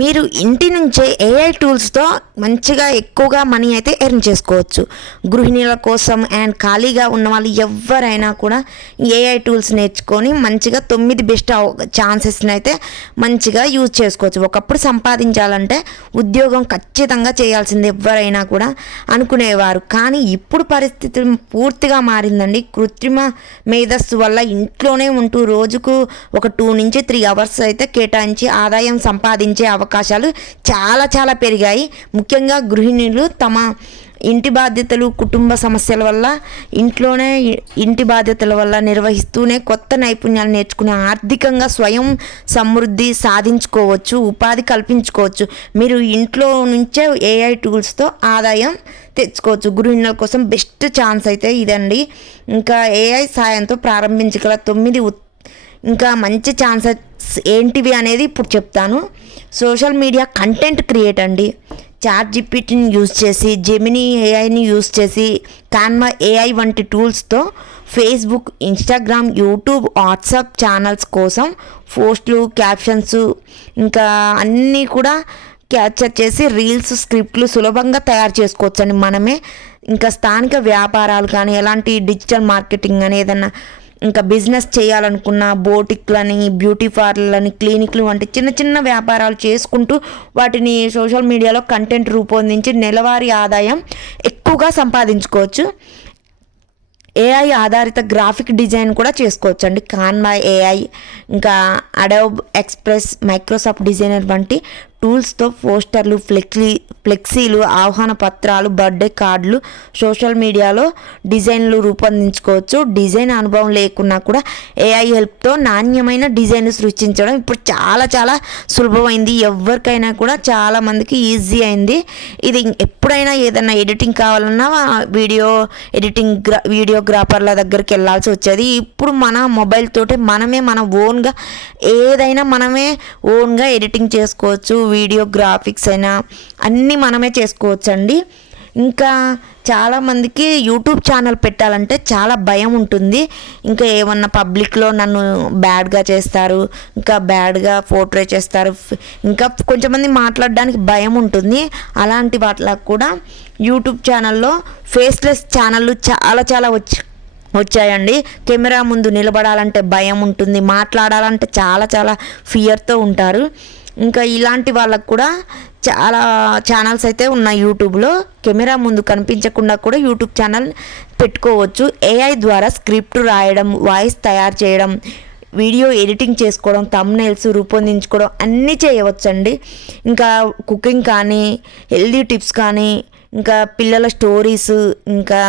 మీరు ఇంటి నుంచే ఏఐ టూల్స్తో మంచిగా ఎక్కువగా మనీ అయితే ఎర్న్ చేసుకోవచ్చు. గృహిణుల కోసం అండ్ ఖాళీగా ఉన్న వాళ్ళు ఎవరైనా కూడా ఏఐ టూల్స్ నేర్చుకొని మంచిగా 9 బెస్ట్ ఛాన్సెస్ని అయితే మంచిగా యూజ్ చేసుకోవచ్చు. ఒకప్పుడు సంపాదించాలంటే ఉద్యోగం ఖచ్చితంగా చేయాల్సింది ఎవరైనా కూడా అనుకునేవారు. కానీ ఇప్పుడు పరిస్థితి పూర్తిగా మారిందండి. కృత్రిమ మేధస్సు వల్ల ఇంట్లోనే ఉంటూ రోజుకు ఒక 2 నుంచి 3 అవర్స్ అయితే కేటాయించి ఆదాయం సంపాదించే అవకాశాలు చాలా చాలా పెరిగాయి. ముఖ్యంగా గృహిణులు తమ ఇంటి బాధ్యతలు, కుటుంబ సమస్యల వల్ల ఇంటి బాధ్యతల వల్ల నిర్వహిస్తూనే కొత్త నైపుణ్యాలు నేర్చుకుని ఆర్థికంగా స్వయం సమృద్ధి సాధించుకోవచ్చు, ఉపాధి కల్పించుకోవచ్చు. మీరు ఇంట్లో నుంచే ఏఐ టూల్స్తో ఆదాయం తెచ్చుకోవచ్చు. గృహిణుల కోసం బెస్ట్ ఛాన్స్ అయితే ఇదండి. ఇంకా ఏఐ సాయంతో ప్రారంభించగల 9 ఇంకా మంచి ఛాన్సెస్ ఏంటివి అనేది ఇప్పుడు చెప్తాను. సోషల్ మీడియా కంటెంట్ క్రియేట్ అండి. చాట్‌జిపిటిని యూజ్ చేసి, జెమినీ ఏఐని యూజ్ చేసి, కాన్వా ఏఐ వంటి టూల్స్తో Facebook, Instagram, YouTube, WhatsApp channels కోసం పోస్టులు, క్యాప్షన్స్ ఇంకా అన్నీ కూడా క్యాప్చర్ చేసి రీల్స్, స్క్రిప్ట్లు సులభంగా తయారు చేసుకోవచ్చండి మనమే. ఇంకా స్థానిక వ్యాపారాలు కానీ ఎలాంటి డిజిటల్ మార్కెటింగ్ అని ఏదన్నా ఇంకా బిజినెస్ చేయాలనుకున్న బోటిక్లని, బ్యూటీ పార్లర్లని, క్లినిక్లు వంటి చిన్న చిన్న వ్యాపారాలు చేసుకుంటూ వాటిని సోషల్ మీడియాలో కంటెంట్ రూపొందించి నెలవారీ ఆదాయం ఎక్కువగా సంపాదించుకోవచ్చు. ఏఐ ఆధారిత గ్రాఫిక్ డిజైన్ కూడా చేసుకోవచ్చు అండి. కాన్వా ఏఐ, ఇంకా అడోబ్ ఎక్స్‌ప్రెస్, మైక్రోసాఫ్ట్ డిజైనర్ వంటి టూల్స్తో పోస్టర్లు, ఫ్లెక్సీలు, ఆహ్వాన పత్రాలు, బర్త్డే కార్డులు సోషల్ మీడియాలో డిజైన్లు రూపొందించుకోవచ్చు. డిజైన్ అనుభవం లేకున్నా కూడా ఏఐ హెల్ప్తో నాణ్యమైన డిజైన్ సృష్టించడం ఇప్పుడు చాలా చాలా సులభమైంది. ఎవరికైనా కూడా చాలామందికి ఈజీ అయింది. ఇది ఎప్పుడైనా ఏదైనా ఎడిటింగ్ కావాలన్నా వీడియోగ్రాఫర్ల దగ్గరికి వెళ్ళాల్సి వచ్చేది. ఇప్పుడు మన మొబైల్ తోటి మన ఓన్గా ఏదైనా ఓన్గా ఎడిటింగ్ చేసుకోవచ్చు. వీడియో గ్రాఫిక్స్ అయినా అన్నీ మనమే చేసుకోవచ్చండి. ఇంకా చాలామందికి యూట్యూబ్ ఛానల్ పెట్టాలంటే చాలా భయం ఉంటుంది. ఇంకా ఏమన్నా పబ్లిక్లో నన్ను బ్యాడ్గా చేస్తారు, ఇంకా బ్యాడ్గా పోర్ట్రే చేస్తారు, ఇంకా కొంచెంమంది మాట్లాడడానికి భయం ఉంటుంది. అలాంటి వాటికి కూడా యూట్యూబ్ ఛానల్లో ఫేస్లెస్ ఛానళ్ళు చాలా వచ్చాయండి. కెమెరా ముందు నిలబడాలంటే భయం ఉంటుంది, మాట్లాడాలంటే చాలా ఫియర్తో ఉంటారు. ఇంకా ఇలాంటి వాళ్ళకు కూడా చాలా ఛానల్స్ అయితే ఉన్నాయి యూట్యూబ్లో. కెమెరా ముందు కనిపించకుండా కూడా యూట్యూబ్ ఛానల్ పెట్టుకోవచ్చు. ఏఐ ద్వారా స్క్రిప్ట్ రాయడం, వాయిస్ తయారు చేయడం, వీడియో ఎడిటింగ్ చేసుకోవడం, థంబ్నెయిల్స్ రూపొందించుకోవడం అన్నీ చేయవచ్చండి. ఇంకా కుకింగ్ కానీ, హెల్దీ టిప్స్ కానీ, ఇంకా పిల్లల స్టోరీస్, ఇంకా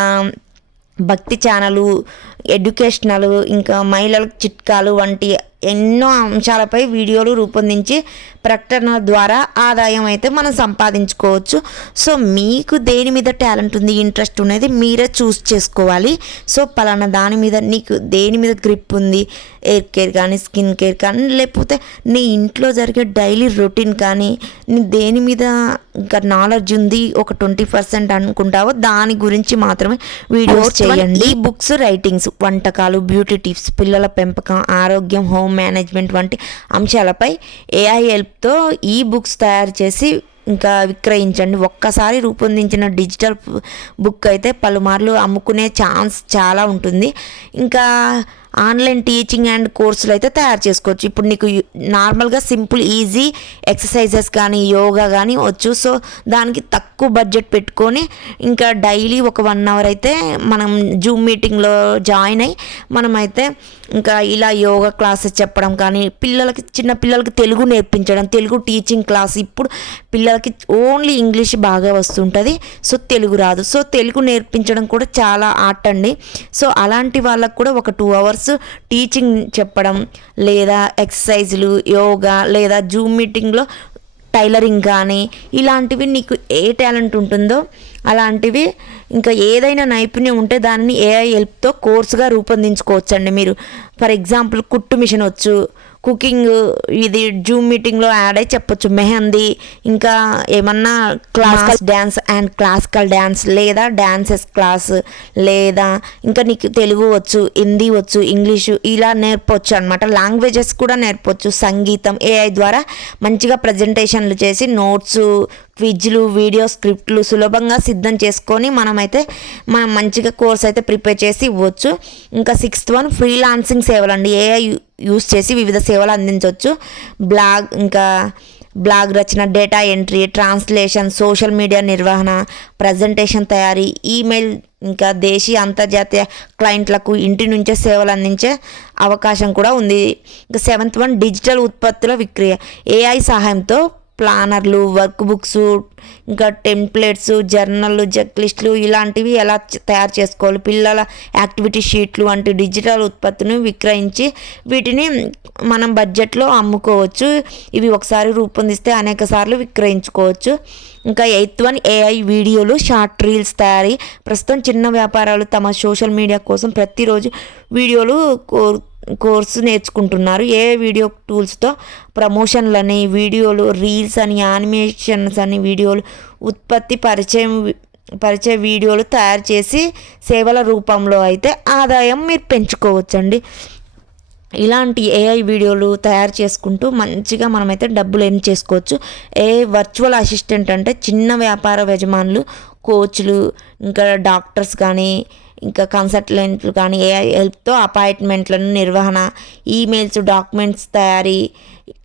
భక్తి ఛానలు, ఎడ్యుకేషనల్, ఇంకా మహిళలకు చిట్కాలు వంటి ఎన్నో అంశాలపై వీడియోలు రూపొందించి ప్రకటన ద్వారా ఆదాయం అయితే మనం సంపాదించుకోవచ్చు. సో మీకు దేని మీద టాలెంట్ ఉంది, ఇంట్రెస్ట్ ఉన్నది మీరే చూస్ చేసుకోవాలి. సో పలానా దాని మీద నీకు దేని మీద గ్రిప్ ఉంది, ఎయిర్ కేర్ కానీ, స్కిన్ కేర్ కానీ, లేకపోతే నీ ఇంట్లో జరిగే డైలీ రొటీన్ కానీ, నీ దేని మీద ఇంకా నాలెడ్జ్ ఉంది ఒక 20% అనుకుంటావో దాని గురించి మాత్రమే వీడియోస్ చేయండి. ఈ బుక్స్, రైటింగ్స్, వంటకాలు, బ్యూటీ టిప్స్, పిల్లల పెంపకం, ఆరోగ్యం, హోమ్ మేనేజ్మెంట్ వంటి అంశాలపై ఏఐ హెల్ప్తో ఈ బుక్స్ తయారు చేసి ఇంకా విక్రయించండి. ఒక్కసారి రూపొందించిన డిజిటల్ బుక్ అయితే పలుమార్లు అమ్ముకునే ఛాన్స్ చాలా ఉంటుంది. ఇంకా ఆన్లైన్ టీచింగ్ అండ్ కోర్సులు అయితే తయారు చేసుకోవచ్చు. ఇప్పుడు నీకు నార్మల్గా సింపుల్ ఈజీ ఎక్సర్సైజెస్ కానీ, యోగా కానీ వచ్చు. సో దానికి తక్కువ బడ్జెట్ పెట్టుకొని ఇంకా డైలీ ఒక 1 అవర్ అయితే మనం జూమ్ మీటింగ్లో జాయిన్ అయ్యి మనమైతే ఇంకా ఇలా యోగా క్లాసెస్ చెప్పడం కానీ, చిన్న పిల్లలకి తెలుగు నేర్పించడం, తెలుగు టీచింగ్ క్లాస్. ఇప్పుడు పిల్లలకి ఓన్లీ ఇంగ్లీష్ బాగా వస్తుంటుంది, సో తెలుగు రాదు. సో తెలుగు నేర్పించడం కూడా చాలా ఆర్ట్ అండి. సో అలాంటి వాళ్ళకు కూడా ఒక 2 అవర్స్ టీచింగ్ చెప్పడం, లేదా ఎక్సర్సైజులు, యోగా, లేదా జూమ్ మీటింగ్లో టైలరింగ్ కానీ ఇలాంటివి నీకు ఏ టాలెంట్ ఉంటుందో అలాంటివి ఇంకా ఏదైనా నైపుణ్యం ఉంటే దానిని ఏఐ హెల్ప్తో కోర్సుగా రూపొందించుకోవచ్చండి. మీరు ఫర్ ఎగ్జాంపుల్ కుట్టు మిషన్ వచ్చు, కుకింగ్ ఇది జూమ్ మీటింగ్లో యాడ్ అయి చెప్పొచ్చు. మెహందీ, ఇంకా ఏమన్నా classical dance and classical dance, లేదా డ్యాన్సెస్ క్లాస్, లేదా ఇంకా నీకు తెలుగు వచ్చు, హిందీ వచ్చు, ఇంగ్లీషు ఇలా నేర్పొచ్చు అనమాట. లాంగ్వేజెస్ కూడా నేర్పొచ్చు. సంగీతం ఏఐ ద్వారా మంచిగా ప్రజెంటేషన్లు చేసి నోట్స్, క్విజ్లు, వీడియో స్క్రిప్ట్లు సులభంగా సిద్ధం చేసుకొని మనం మంచిగా కోర్స్ అయితే ప్రిపేర్ చేసి ఇవ్వచ్చు. ఇంకా 6th వన్ ఫ్రీలాన్సింగ్ సేవలు అండి. ఏఐ యూస్ చేసి వివిధ సేవలు అందించవచ్చు. బ్లాగ్ రచన, data entry, translation, social media నిర్వహణ, ప్రజెంటేషన్ తయారీ, ఈమెయిల్, ఇంకా దేశీయ అంతర్జాతీయ క్లయింట్లకు ఇంటి నుంచే సేవలు అందించే అవకాశం కూడా ఉంది. ఇంకా 7th వన్ డిజిటల్ ఉత్పత్తుల విక్రయ. ఏఐ సహాయంతో ప్లానర్లు, వర్క్ బుక్స్, ఇంకా టెంప్లెట్స్, జర్నల్లు, చెక్ లిస్టులు ఇలాంటివి ఎలా తయారు చేసుకోవాలి, పిల్లల యాక్టివిటీ షీట్లు వంటి డిజిటల్ ఉత్పత్తులను విక్రయించి వీటిని మనం బడ్జెట్లో అమ్ముకోవచ్చు. ఇవి ఒకసారి రూపొందిస్తే అనేక సార్లు విక్రయించుకోవచ్చు. ఇంకా 8th వన్ ఏఐ వీడియోలు, షార్ట్ రీల్స్ తయారీ. ప్రస్తుతం చిన్న వ్యాపారాలు తమ సోషల్ మీడియా కోసం ప్రతిరోజు వీడియోలు కోర్సు నేర్చుకుంటున్నారు. ఏ వీడియో టూల్స్తో ప్రమోషన్లని, వీడియోలు, రీల్స్ అని, యానిమేషన్స్ అని, వీడియోలు ఉత్పత్తి, పరిచయ వీడియోలు తయారు చేసి సేవల రూపంలో అయితే ఆదాయం మీరు పెంచుకోవచ్చండి. ఇలాంటి ఏఐ వీడియోలు తయారు చేసుకుంటూ మంచిగా మనమైతే డబ్బులు ఎర్న్ చేసుకోవచ్చు. వర్చువల్ అసిస్టెంట్ అంటే చిన్న వ్యాపార యజమానులు, కోచ్లు, ఇంకా డాక్టర్స్ కానీ, ఇంకా కన్సల్టెంట్లు కానీ ఏఐ హెల్ప్తో అపాయింట్మెంట్లను నిర్వహణ, ఈమెయిల్స్, డాక్యుమెంట్స్ తయారీ,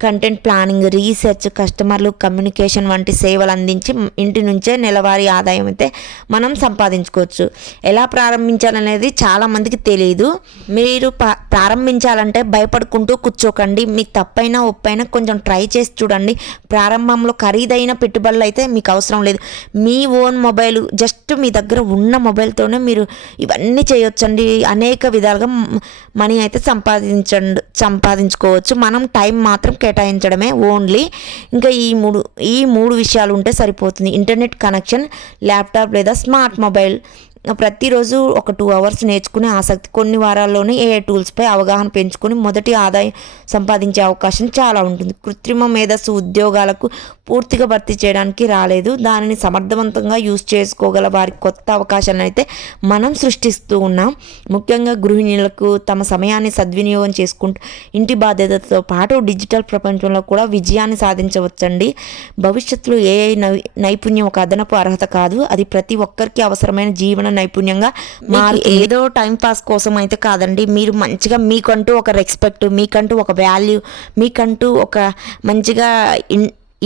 కంటెంట్ ప్లానింగ్, రీసెర్చ్, కస్టమర్లు కమ్యూనికేషన్ వంటి సేవలు అందించి ఇంటి నుంచే నెలవారీ ఆదాయం అయితే మనం సంపాదించుకోవచ్చు. ఎలా ప్రారంభించాలనేది చాలామందికి తెలియదు. మీరు ప్రారంభించాలంటే భయపడుకుంటూ కూర్చోకండి. మీకు తప్పైనా ఒప్పైనా కొంచెం ట్రై చేసి చూడండి. ప్రారంభంలో ఖరీదైన పెట్టుబడులు అయితే మీకు అవసరం లేదు. మీ ఓన్ మొబైల్, జస్ట్ మీ దగ్గర ఉన్న మొబైల్తోనే మీరు ఇవన్నీ చేయొచ్చండి. అనేక విధాలుగా మనీ అయితే సంపాదించుకోవచ్చు. మనం టైం మాత్రం కేటాయించడమే ఓన్లీ. ఇంకా ఈ మూడు విషయాలు ఉంటే సరిపోతుంది. ఇంటర్నెట్ కనెక్షన్, ల్యాప్టాప్ లేదా స్మార్ట్ మొబైల్, ప్రతిరోజు ఒక 2 hours నేర్చుకునే ఆసక్తి, కొన్ని వారాల్లోనే ఏఐ టూల్స్పై అవగాహన పెంచుకొని మొదటి ఆదాయం సంపాదించే అవకాశం చాలా ఉంటుంది. కృత్రిమ మేధస్సు ఉద్యోగాలకు పూర్తిగా భర్తీ చేయడానికి రాలేదు. దానిని సమర్థవంతంగా యూజ్ చేసుకోగల వారికి కొత్త అవకాశాలను అయితే మనం సృష్టిస్తూ ఉన్నాం. ముఖ్యంగా గృహిణులకు తమ సమయాన్ని సద్వినియోగం చేసుకుంటూ ఇంటి బాధ్యతతో పాటు డిజిటల్ ప్రపంచంలో కూడా విజయాన్ని సాధించవచ్చండి. భవిష్యత్తులో ఏఐ నైపుణ్యం ఒక అదనపు అర్హత కాదు, అది ప్రతి ఒక్కరికి అవసరమైన జీవన నైపుణ్యంగా ఏదో టైం పాస్ కోసం అయితే కాదండి. మీరు మంచిగా మీకంటూ ఒక రెస్పెక్ట్, మీకంటూ ఒక వాల్యూ, మీకంటూ ఒక మంచిగా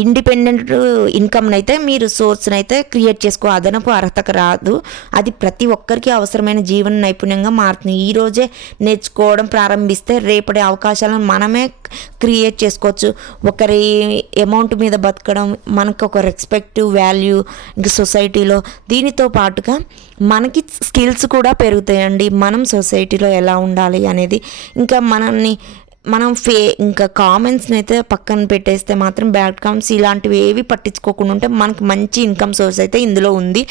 ఇండిపెండెంట్ ఇన్కమ్ని అయితే మీరు సోర్స్ని అయితే క్రియేట్ చేసుకో. అదనపు అర్హతకు రాదు, అది ప్రతి ఒక్కరికి అవసరమైన జీవన నైపుణ్యంగా మారుతుంది. ఈరోజే నేర్చుకోవడం ప్రారంభిస్తే రేపటి అవకాశాలను మనమే క్రియేట్ చేసుకోవచ్చు. ఒకరి అమౌంట్ మీద బతకడం, మనకు ఒక రెస్పెక్ట్, వాల్యూ ఇంకా సొసైటీలో, దీనితో పాటుగా మనకి స్కిల్స్ కూడా పెరుగుతాయండి. మనం సొసైటీలో ఎలా ఉండాలి అనేది, ఇంకా మనం ఇంకా కామెంట్స్ని అయితే పక్కన పెట్టేస్తే మాత్రం బ్యాడ్ కామెంట్స్ ఇలాంటివి ఏవి పట్టించుకోకుండా ఉంటే మనకి మంచి ఇన్కమ్ సోర్స్ అయితే ఇందులో ఉంది.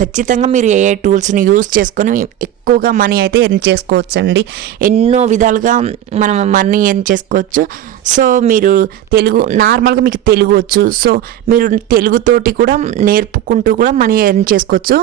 ఖచ్చితంగా మీరు ఏఐ టూల్స్ని యూజ్ చేసుకొని ఎక్కువగా మనీ అయితే ఎర్న్ చేసుకోవచ్చు అండి. ఎన్నో విధాలుగా మనం మనీ ఎర్న్ చేసుకోవచ్చు. సో మీరు నార్మల్గా మీకు తెలుగు వచ్చు, సో మీరు తెలుగుతోటి కూడా నేర్పుకుంటూ కూడా మనీ ఎర్న్ చేసుకోవచ్చు.